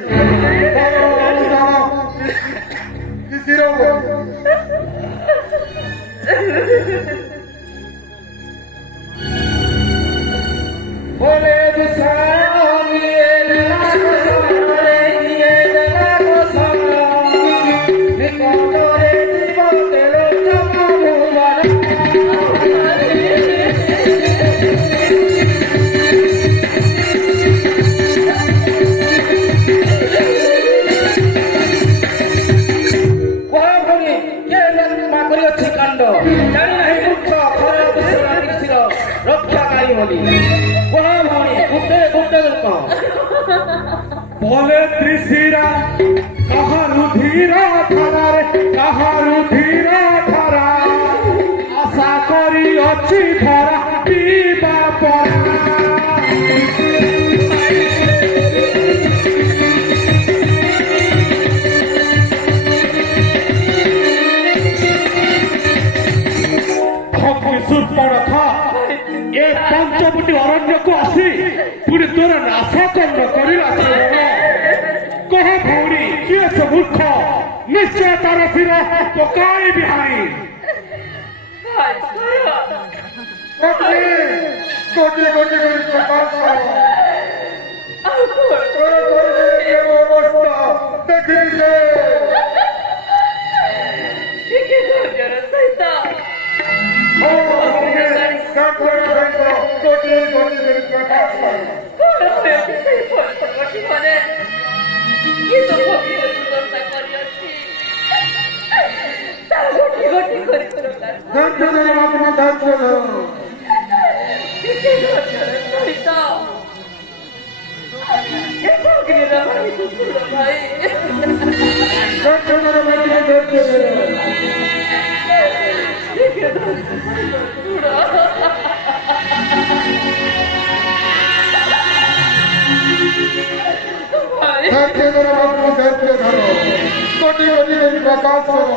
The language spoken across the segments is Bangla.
Yeah. বলে ত্রিশিরা কাহারু ধীর ধারার কাহারু ধীর ধারা। আশা করি অছি ধারা পিবা ଏ ପଞ୍ଚବଟୀ ଅରଣ୍ୟକୁ ଆସି ପୁଣି ତୋର ନାଶ କର୍ଣ୍ଣ କରିବା କହ ଭଉଣୀ କିଏ ସେ ମୂର୍ଖ ନିଶ୍ଚୟ ତାର ଶିର ପକାଇ ବିହାରୀ কোটি কোটি কোটি প্রকাশ করে করে এর অবস্থা দেখিছে কোটি কোটি কোটি প্রকাশ ধৈর্য ধরো আপনি ধৈর্য ধরো ধৈর্য ধরো আপনি ধৈর্য ধরো আপনি ধৈর্য ধরো। কোটি কোটি প্রকাশ করো।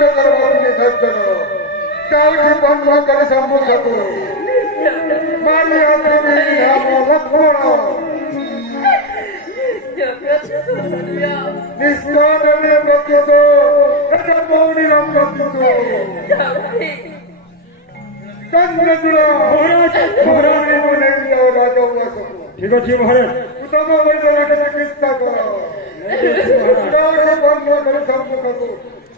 চক্রবর্তী সজ্জন কালকে বন্ধ করে সম্মুখ মানিয়া তুমি রাম লক্ষ্মণ নিষ্কাদনে প্রকৃত এটা পৌর্ণিমা প্রকৃত চন্দ্রচূড়া ভরত ভরণী মনে রাজা ঠিক আছে ভরত উত্তম বৈদ্য নাটকে চিন্তা করো।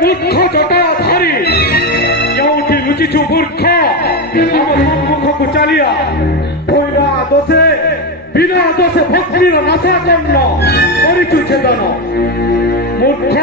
বুদ্ধ জটাধারী কেউটি লুচিছু মূর্খ ଆମ ସମ୍ମୁଖକୁ ଚାଲିଆ ଭୋଇରା ଦୋଷେ ବିନା ଦୋଷେ ଭକ୍ତିର ନାଶା କର୍ଣ୍ଣ କରିଛୁ ଛେଦନ ମୂର୍ଖ